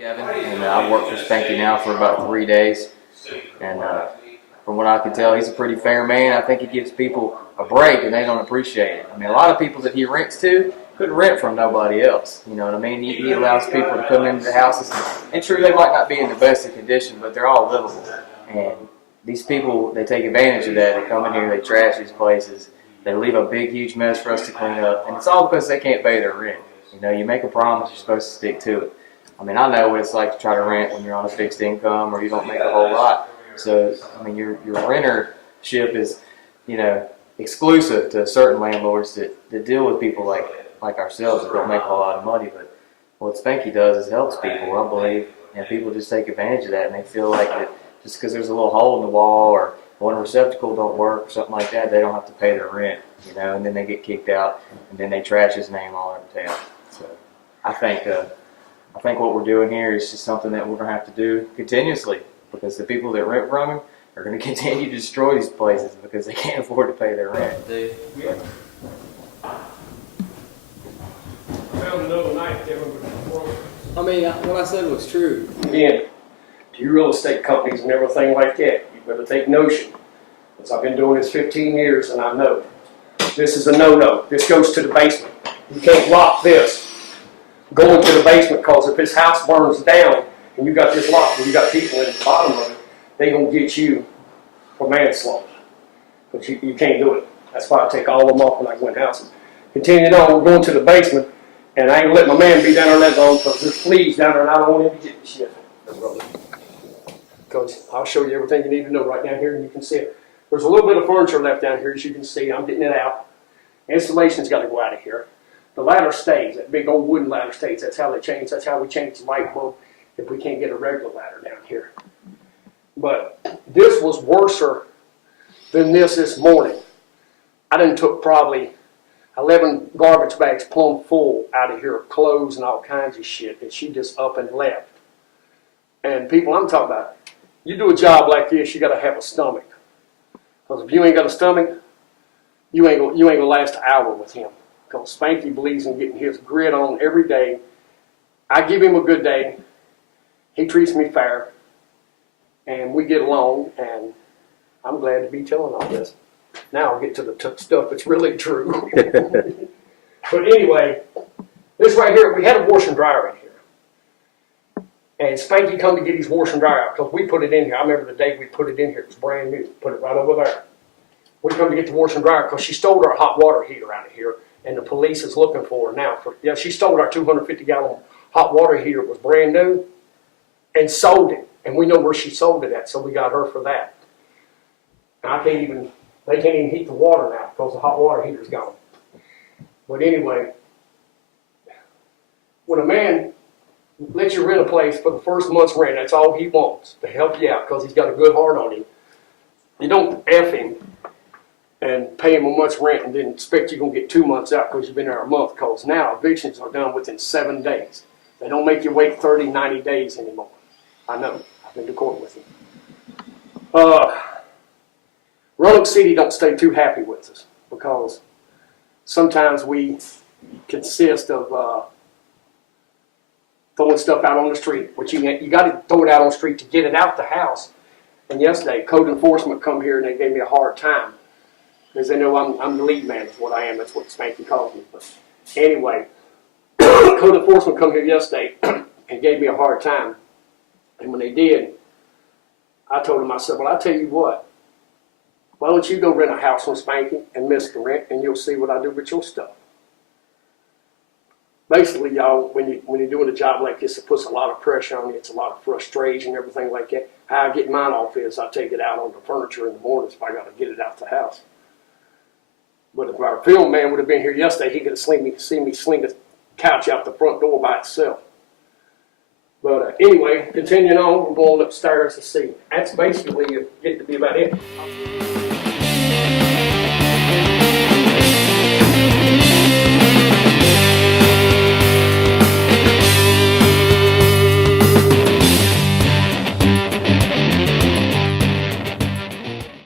Kevin, and I've worked for Spanky now for about 3 days, and from what I can tell, he's a pretty fair man. I think he gives people a break, and they don't appreciate it. I mean, a lot of people that he rents to couldn't rent from nobody else. You know what I mean? He allows people to come into the houses, and true, they might not be in the best of condition, but they're all livable. And these people, they take advantage of that. They come in here, they trash these places, they leave a big, huge mess for us to clean up, and it's all because they can't pay their rent. You know, you make a promise, you're supposed to stick to it. I mean, I know what it's like to try to rent when you're on a fixed income or you don't make a whole lot. So, I mean, your rentership is, you know, exclusive to certain landlords that deal with people like ourselves that don't make a whole lot of money. But what Spanky does is helps people, I believe, and people just take advantage of that, and they feel like that just because there's a little hole in the wall or one receptacle don't work or something like that, they don't have to pay their rent, you know, and then they get kicked out, and then they trash his name all over town. So, I think what we're doing here is just something that we're going to have to do continuously, because the people that rent from him are going to continue to destroy these places because they can't afford to pay their rent. I mean, what I said was true. Again, to you real estate companies and everything like that, you better take notion. Because I've been doing this 15 years and I know. This is a no-no. This goes to the basement. You can't lock this going to the basement, because if this house burns down and you got this locked and you got people in the bottom of it, they're going to get you for manslaughter. But you can't do it. That's why I take all of them off when I go in houses. Continuing on, we're going to the basement, and I ain't let my man be down there that long because there's fleas down there and I don't want him to get the shit. Because I'll show you everything you need to know right down here and you can see it. There's a little bit of furniture left down here, as you can see. I'm getting it out. Installation's got to go out of here. The ladder stays, that big old wooden ladder stays. That's how they change. That's how we change the light bulb if we can't get a regular ladder down here. But this was worser than this morning. I done took probably 11 garbage bags plumb full out of here of clothes and all kinds of shit, and she just up and left. And people I'm talking about, you do a job like this, you got to have a stomach. Because if you ain't got a stomach, you ain't gonna last an hour with him. Because Spanky believes in getting his grit on every day. I give him a good day. He treats me fair. And we get along, and I'm glad to be telling all this. Now I'll get to the stuff that's really true. But anyway, this right here, we had a washer and dryer in here. And Spanky come to get his washer and dryer out because we put it in here. I remember the day we put it in here. It was brand new. Put it right over there. We come to get the washer and dryer because she stole our hot water heater out of here. And the police is looking for her now. She stole our 250-gallon hot water heater. It was brand new, and sold it. And we know where she sold it at, so we got her for that. And they can't even heat the water now because the hot water heater's gone. But anyway, when a man lets you rent a place for the first month's rent, that's all he wants, to help you out because he's got a good heart on him. You don't F him and pay him a month's rent and then expect you're going to get 2 months out because you've been there a month, because now evictions are done within 7 days. They don't make you wait 30, 90 days anymore. I know. I've been to court with him. Roanoke City don't stay too happy with us because sometimes we consist of throwing stuff out on the street, which you got to throw it out on the street to get it out the house. And yesterday, code enforcement come here and they gave me a hard time. Because they know I'm the lead man is what I am. That's what Spanky calls me. But anyway, code enforcement come here yesterday and gave me a hard time. And when they did, I told them, I said, well, I'll tell you what. Why don't you go rent a house from Spanky and miss the rent, and you'll see what I do with your stuff. Basically, y'all, when you're doing a job like this, it puts a lot of pressure on you. It's a lot of frustration, everything like that. How I get mine off is I take it out on the furniture in the mornings if I got to get it out the house. But if our film man would have been here yesterday, he could have seen me sling a couch out the front door by itself. But anyway, continuing on, we're going upstairs to see. That's basically getting to be about it.